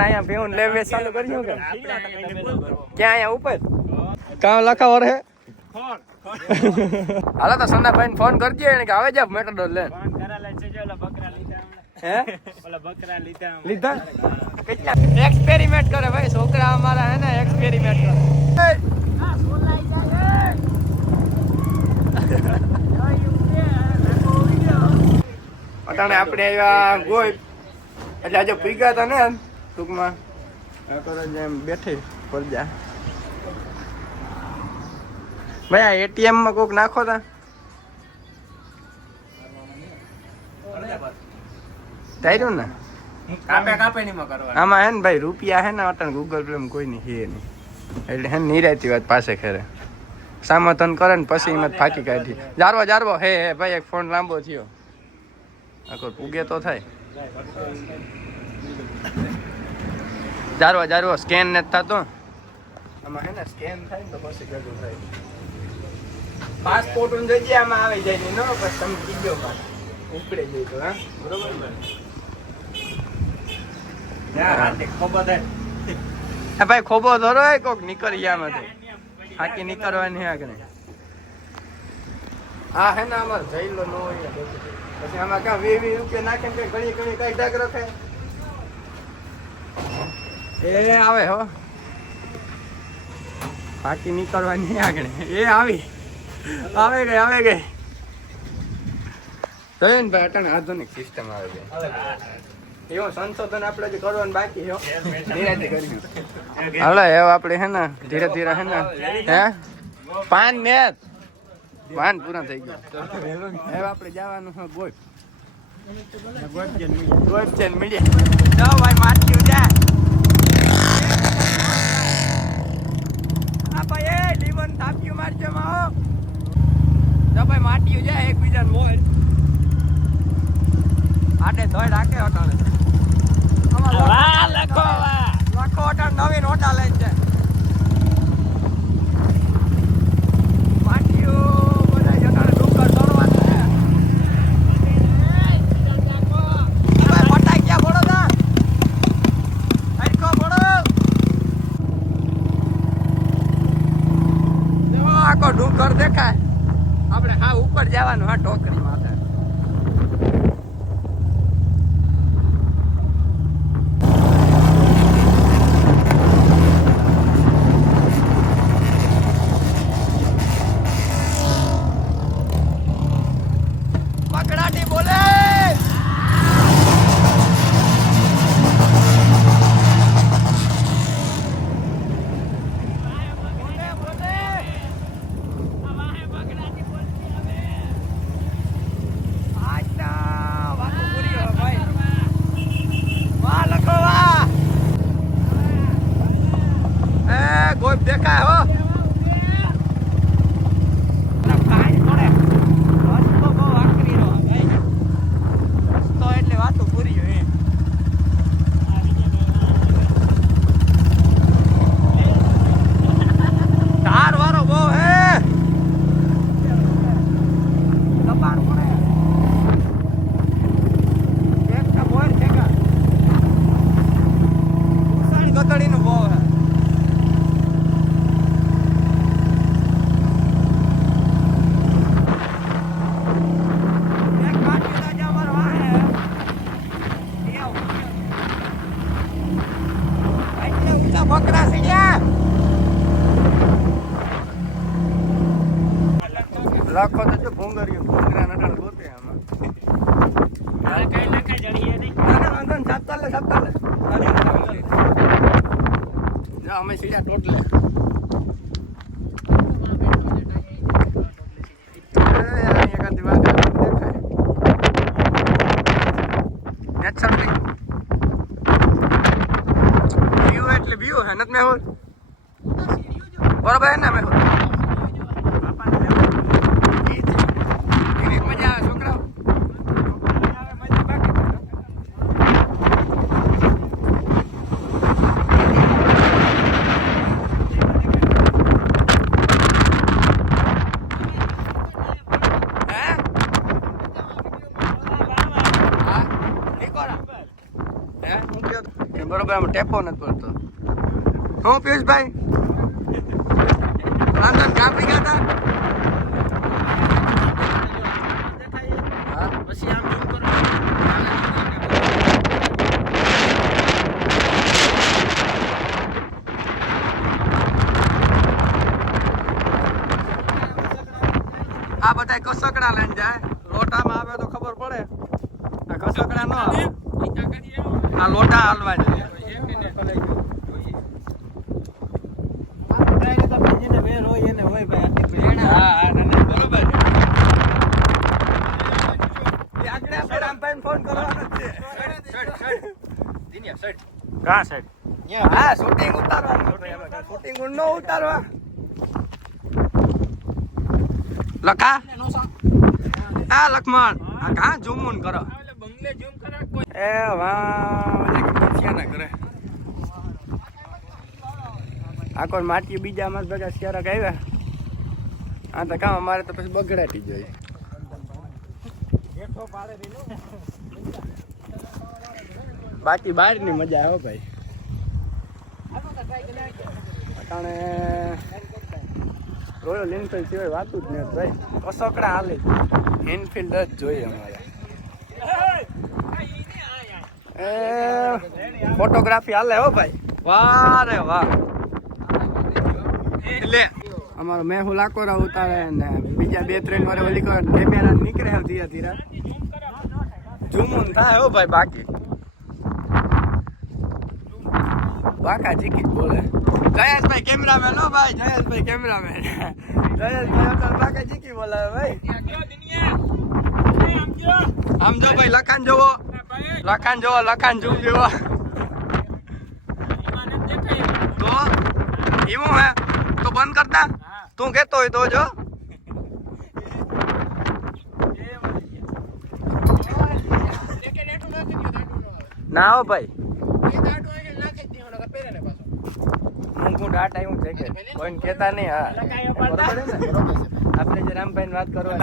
આપણે અહીંયા પીવું લે વેચ ચાલુ કર્યું કે ક્યાં અહીંયા ઉપર? કાં લખાવો રહે હાલો તો સંદાભાઈ ફોન કરજે એને કે આવે જા મેટરડોર લે હે? લીધા કેટલા? એક્સપેરિમેન્ટ કરે ભાઈ છોકરા અમારા હે ને એક્સપેરિમેન્ટ કરે. અટાણે આપણે આવ્યા ગોઈ એટલે આજે પીગા હતા ને ટૂંકમાં કરો જેમ બેઠી પરજા ભાઈ આ એટીએમમાં કોક નાખો તા. તાર્યું ને? કાપે કાપે નહીં કરવા આમાં હે ને ભાઈ રૂપિયા હે ને અટન ગૂગલ પે કોઈ નહીં હે નહીં. એટલે હે ને નિરાતી વાત પાસે ખેરે. સામતન કરે ને પછી એમાં ફાકી કાઢી. જારવો જારવો. હે હે ભાઈ એક ફોન લાંબો થયો. આખો પૂગે તો થાય. જારવો જારવા સ્કેન નથી થતો. આમાં હે ને સ્કેન થાય ને તો પછી ભેગું થાય. પાસપોર્ટનું જઈએ આમાં આવી જાય ને નો પછી તમે કીધો ઉપડે જાય તો હા? બરોબર ને? હા ભાઈ ખોબો ધરો હોય કોક નીકળી આમાંથી. હાકી નીકળવાની આગળ હા હે ને આમાં જઈલો નો હોય પછી આમાં કાં વીવી રૂપિયા નાખે ઘણી ઘણી કઈ ડાક રખે એ આવે હો. બાકી નીકળવાની આગળ. એ આવી. આવે ગઈ આવે ગઈ. જોયું ને ભાઈ અટાણે આધુનિક સિસ્ટમ આવે છે. એવું સંશોધન આપણે જે કરવાનું બાકી હો. નિરાંતે કરી હાલો એવો આપણે હે ને, ધીરે ધીરે હે ને, હે? પાન ને પાન પૂરા થઈ ગયા. હવે આપણે જવાનું છે ગોઈ ગોઈ છે ને મીડિયા. જાઓ ભાઈ માટી જા. આ ભાઈ એ લીવન થાપ્યું મારજો માં તો ભાઈ માટી જાય એકબીજાને આટે ધોઈ રાખે વાહ, લખો, લખો નવીન ઓટા લઈને છે માટીયું બધા અટાણે ડુંગર ચડવાના છે હવે ફટાઈ ગયા ફોડો તા હરખો ફોડો જો આખો ડુંગર દેખાય આપણે હા ઉપર જવાનું હા ટોકરી માથે પકડાટી બોલે આજના વાતો પૂરી હવે ભાઈ વાહ લખો વાહ એ ગોપ દેખાય હો પાણી પડે રસ્તો બહુ આકરી રહ્યો ભાઈ રસ્તો એટલે વાતો પૂરી હોય ધાર વાળો બહુ હે દબાણ પડે એક તો બોર છે કે ઉસાણી ગતડીનું બહુ હે એક કાઠી રાજા અમારો વાહે એવું. એટલે ઊંચા બકરા સીડ્યા લાખો તો જો ભૂંગર્યું ભૂંગરા નટાળ ગોતે આમાં ના, ના, વાંધો નહીં, સાપતા લે, સાપતા લે. જા, અમે સીધા ટોટલે એ, આની એકાદી વાત દેખાય. Naturally. View એટલે view હે, નથી મેહુલ? બરોબર હે ને મેહુલ? એની મજા આવે છોકરાઓ મજા બાકી હે હા નીકોરા હે હું કયો કે બરોબર ભાઈ આમાં ટેપો નથી પડતો. હું પિયુષભાઈ? રાંધણ કાપી ગયા હતા પછી આમ આ બધા કસકડા લઈને જાય. લોટામાં આવે તો ખબર પડે. આ કસકડા ન આવે. આ લોટા હાલવા જોઈએ હા હા ના, ના, બરોબર છે. એ આગળ આપણે રામભાઈને ફોન કરવાનો જ છે. કા સાહેબ હા શૂટિંગ ઉતારવાનું શૂટિંગ ન ઉતારવા. લખા. આ લક્ષ્મણ આ કા ઝૂમુન કરો બંગલે ઝૂમ કરા. કોઈ એ વાહ. ઓલે કરે આ કોઈ માટી બીજા માસ ભેગા શિયારક આવ્યા આ તો કામ અમારે તો પછી બગડાટી જોઈએ બાકી બહારની મજા આવે ભાઈ. અટાણે રોયલ એનફિલ્ડ સિવાય વાતું જ નહીં ભાઈ. કસોકડા હાલે. એનફિલ્ડ જ જોઈએ અમારે. ફોટોગ્રાફી હાલે હો ભાઈ. વાહ રે વાહ. એટલે અમારો મેહુલ આકોરા ઉતારે ને બીજા બે ત્રણ વાર ઓલી કેમેરા નીકળે ધીરે ધીરે. ઝૂમુન થાય હો ભાઈ બાકી. બાકા જીકી જ બોલે. જયેશભાઈ કેમેરામેન હો ભાઈ, જયેશભાઈ કેમેરામેન. જયેશભાઈ અત્યારે બાકા જીકી બોલાવે ભાઈ. આમ જો ભાઈ, લખાણ જોવો. લખાણ જોવો, લખાણ જોવું જોવો. તો એવું હે? તો બંધ કરતા તું કેતો હોય તો જો. ના હો ભાઈ. મૂંગું ડાટા એવું છે. કે કોઈને કહેતા નહીં હા. આપણે જે રામભાઈ વાત કરો એ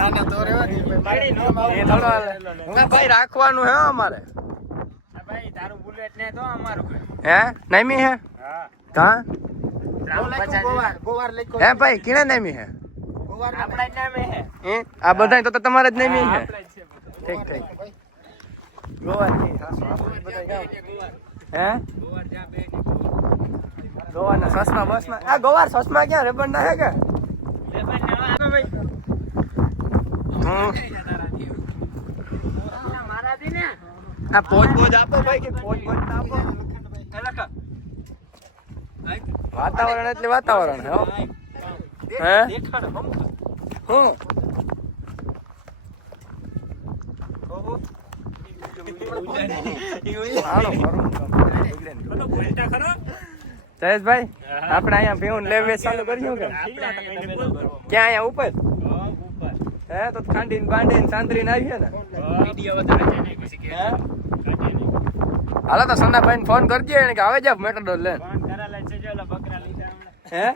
થોડો હાલે. ના ભાઈ રાખવાનું હે અમારે. ભાઈ તારું બુલેટ ને તો અમારું હે. નામી હે? હા. કા ગોવાર. ગોવાર લઈ હે ભાઈ કિણે નામી હે? હે. હે? આ બધા તો તમારે જ નામી હે. ઠીક ઠીક. ગોવા. હે? ગોવાર જા બે ગોવાના સસમા બસમાં. આ ગોવાર સસમા ક્યાં રેબન ના હે કે? આ આપો ભાઈ આપો. વાતાવરણ એટલે વાતાવરણ હે હો. હે. જયેશભાઈ આપણે અહીંયા પીવું લે વેચ ચાલુ કર્યું કે ક્યાં અહીંયા ઉપર? હે તો ખાંડીને સાંતરી ને આવીએ ને. હાલો તો સંદાભાઈ ફોન કરજે એને કે આવે જા મેટરડોર લે હે?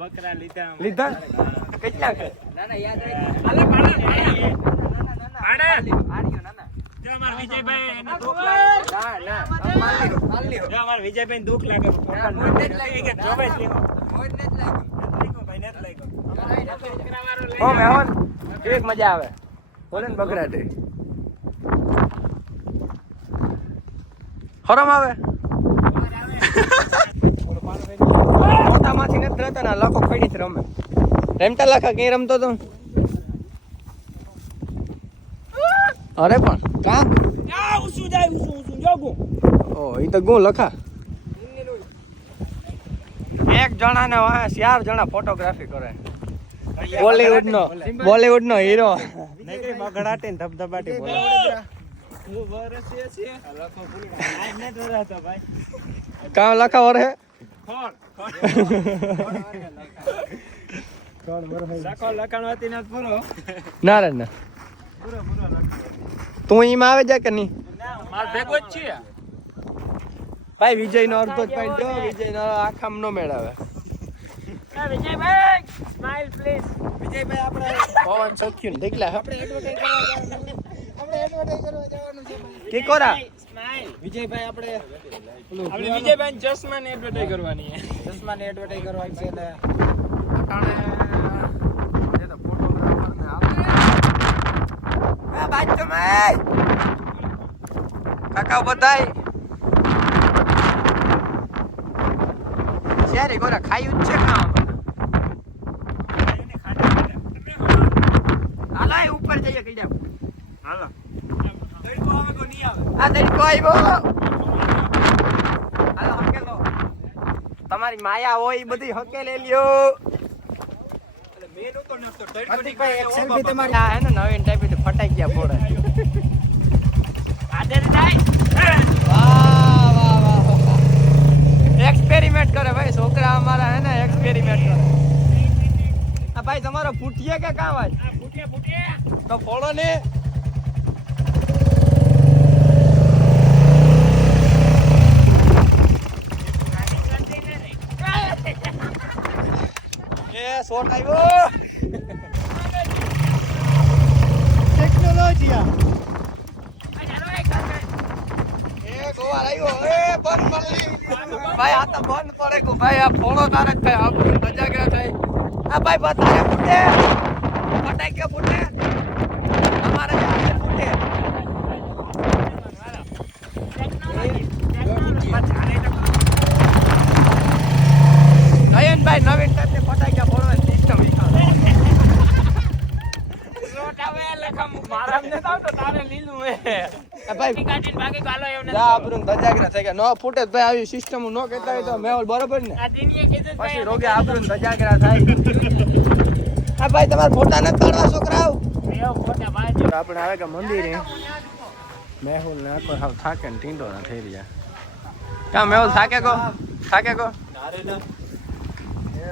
બકરા લીધા કેટલા અમાર વિજયભાઈ એને દુઃખ લાગે. જો અમાર વિજયભાઈ દુઃખ લાગે કે જોવે જ લેવો. ભાઈ નથી લાગ્યો. હો મેહન કેવી મજા આવે? બોલે ને બગડાટે. હરમ આવે? મોટામાંથી નથી રહેતા ને લાખો ખડી જ રમે. રમતા લાખા કઈ રમતો તો? અરે પણ. કા આ ઊંચું જાય. ઓ ઈ તો ગું લખા. એક જણા ને ચાર જણા ફોટોગ્રાફી કરે. બોલીવુડ નો બોલીવુડ નો હીરો હું. આ ભાઈ. કામ લખા વરે ખોળ, લખો લખાણ હોતી નથી પૂરો. ના રે ના. તું એમાં આવે જા કે નહીં. ભાઈ વિજય નો અર્ધો જ પાઈ જો વિજય નો આખામ નો મેળાવે. એ વિજયભાઈ, smile please. પવન સખ્યું ને ઢીકલા. હે. કી કોરા વિજયભાઈ આપણે આપણે વિજયભાઈ ચશ્મા ને એડવર્ટાઈઝ કરવાની છે. ચશ્માની એડવર્ટાઈઝ કરવાની છે એટલે એ તો ફોટોગ્રાફર ને આપણે આ બાજુ માં કાકા બધાય જ્યારે ગોરા ખાયું જ છે કામ ઉપર જઈએ કઈ જાવ હાલો. આ તડકો આવ્યો. તમારી માયા હોય બધી બધી હકેલે લ્યો. સેલ્ફી તમારી. આ હે ને નવીન ટાઈપ ફટાઈ ગયા ફોડે. એક્સપેરિમેન્ટ કરે ભાઈ છોકરા અમારા હે ને એક્સપેરિમેન્ટ કરે. આ ભાઈ તમારો ફૂટીએ કે કાં ભાઈ તો ફોડો ને. એ શોટ આવ્યો ટેકનોલોજી આ એ ગોવા આવ્યો એ બંધ પડી ભાઈ આ તો બંધ પડે ગયું ભાઈ આ ફોડો તારે થાય. મજા બજાગ્યા થાય? આ ભાઈ બતાવે ફૂટે. ફટાઈ ફૂટે. નયનભાઈ નવીન ટાઈપની ફટાક્યા ફોડવાની સિસ્ટમ ભાઈ ધજાગરા થઈ ગયા. નો ફૂટે ભાઈ આવી સિસ્ટમ નો કહેતા હોય તો મેહોલ બરોબર ને? પછી રોગે આપણું ધજાગરા થાય. હા ભાઈ તમારા ફોટા પાડવા છોકરાઓ? આપણે આવે કે મંદિરે? મેહુલ ને આખો હાવ થાકે ને ટીંડો ના થઈ રહ્યા. ક્યાં મેહુલ થાકે કો? થાકે કો? એ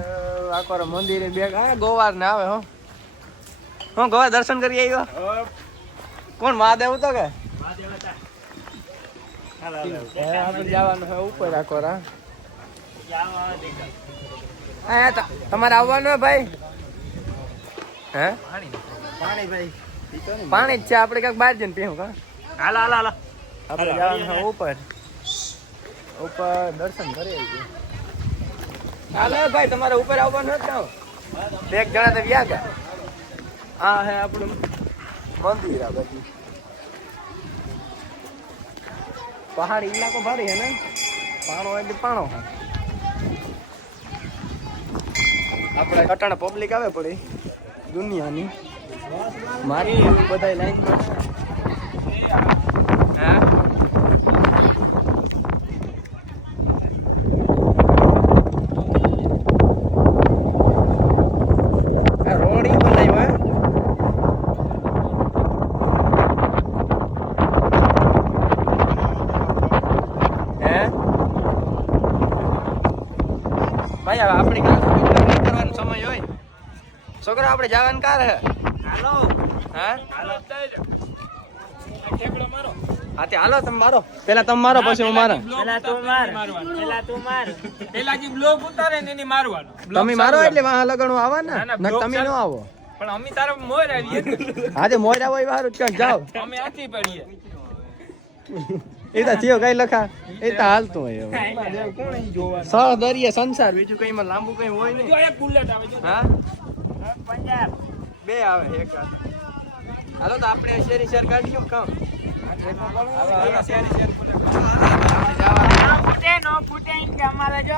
આખો મંદિરે બે આ ગોવાર ને આવે હો. હું ગોવા દર્શન કરી આવ્યો? કોણ મહાદેવ તો કે? હે, આપણે જવાનું રા હા તમારે આવવાનું હે ભાઈ? હે પાણી જ છે, આપણે ક્યાંક બહાર જઈને પીવું કા? આપણે જવાનું છે ઉપર ઉપર દર્શન કરી હાલો, ભાઈ, તમારે ઉપર આવવાનું હતું એક જણા તો વ્યા ગયા. આ હે, આપણું મંદિર આ બધી પહાડી ઇલાકો ભારી હે ને? પાણો એટલે પાણો હે આપણે અટાણે પબ્લિક આવે પડી, દુનિયાની. મારી બધા લાઈનમાં હે આ રોડ ઈ બનાવ્યો હે હે ભાઈ હવે આપણે કાલ કરવાનો સમય હોય. છોકરા આપણે જવાનું કાર હે? હાલો. હા? હાલો ઠેકડો મારો. હા તે હાલો તમે મારો. પેલા તમે મારો પછી હું મારા. પેલા તું માર. પેલા તું માર. પેલા જે બ્લોક ઉતારે ને એની મારવાનો. તમે મારો એટલે વાહ લગણો આવા ને? ના, તમે આવો. પણ અમે તારા મોર આવીએ. આજે મોયરા હોય વારું ક્યાંક જાઓ. અમે આથી પડીએ. એ તો થયો કઈ લખા. એ તો હાલતું હોય હવે. સળ દરિયે સંસાર બીજું કઈ માં લાંબુ કઈ હોય નહીં. એક બુલેટ આવે હા? પંજાબ. બે આવે એક હાલો તો આપણે શેરી શેર કાઢ્યો કામ. શેરી, શેર ફૂટે નો ફૂટે કે અમારે જો